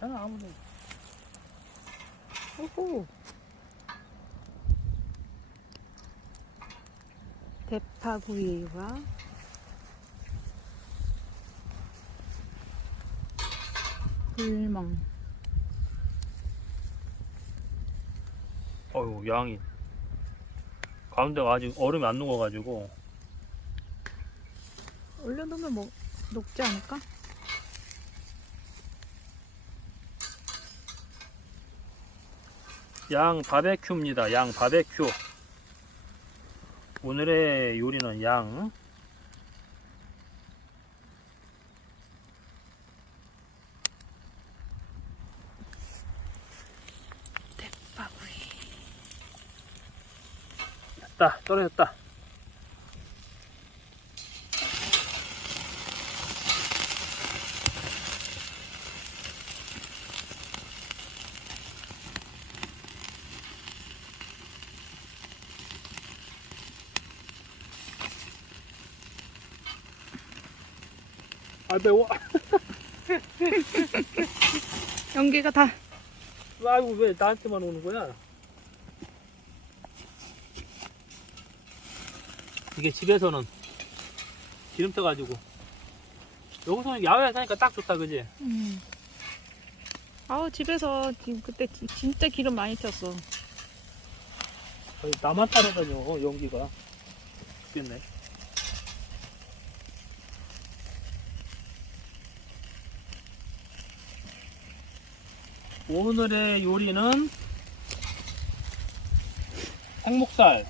괜찮아, 아무도. 오호. 대파구이와 불멍. 어휴, 양이. 가운데가 아직 얼음이 안 녹아가지고. 올려놓으면 뭐 녹지 않을까? 양 바베큐입니다. 양 바베큐. 오늘의 요리는 양. 대파구이. 됐다, 떨어졌다. 아, 매워. 연기가 다. 아이고, 왜 나한테만 오는 거야? 이게 집에서는 기름 떠가지고. 여기서는 야외에 사니까 딱 좋다, 그지? 아우, 집에서 그때 진짜 기름 많이 튀었어. 나만 따라다녀, 연기가. 죽겠네. 오늘의 요리는 생목살,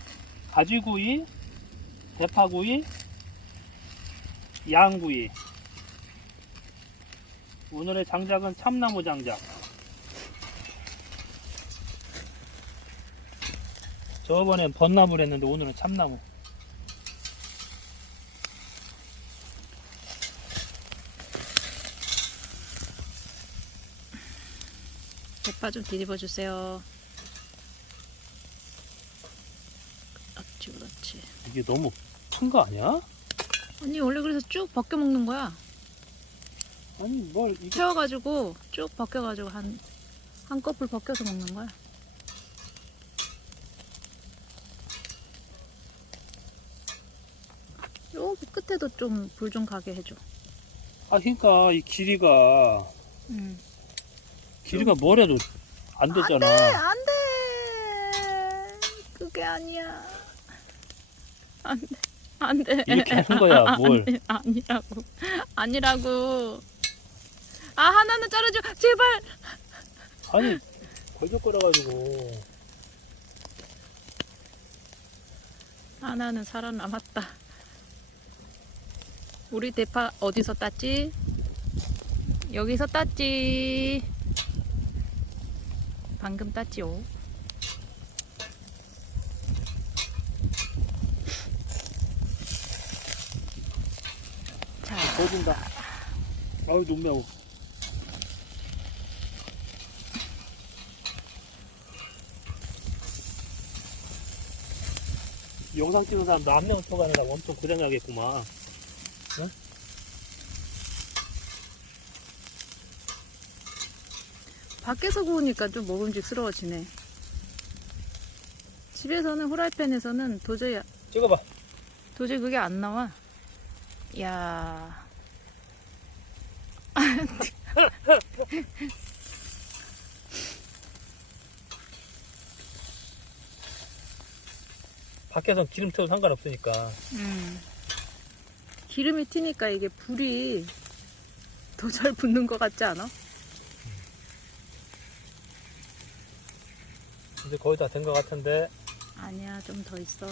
가지구이, 대파구이, 양구이. 오늘의 장작은 참나무 장작. 저번엔 벚나무를 했는데 오늘은 참나무. 대파 좀 뒤집어 주세요. 그렇지, 그렇지. 이게 너무 큰 거 아니야? 아니, 원래 그래서 쭉 벗겨 먹는 거야. 아니 뭘 이게 채워가지고 쭉 벗겨가지고 한 커플 벗겨서 먹는 거야. 여기 끝에도 좀 불 좀 가게 해줘. 아 그러니까 이 길이가 뭘 해도 안 되잖아. 안 돼. 그게 아니야. 안 돼. 안 돼. 이렇게 하는 거야, 뭘. 아니라고. 아니라고. 아, 하나는 자르줘. 제발. 아니 걸적거려가지고. 하나는 살아남았다. 우리 대파 어디서 땄지? 여기서 땄지. 방금 땄지요. 자, 터진다. 아유 너무 매워. 영상 찍는 사람도 한 명 쳐가느라고 엄청 고생하겠구만. 응? 밖에서 구우니까 좀 먹음직스러워지네. 집에서는 후라이팬에서는 도저히 찍어봐. 그게 안 나와. 야. 밖에서 기름 튀어도 상관없으니까. 기름이 튀니까 이게 불이 더 잘 붙는 것 같지 않아? 이제 거의 다 된 것 같은데. 아니야, 좀 더 있어.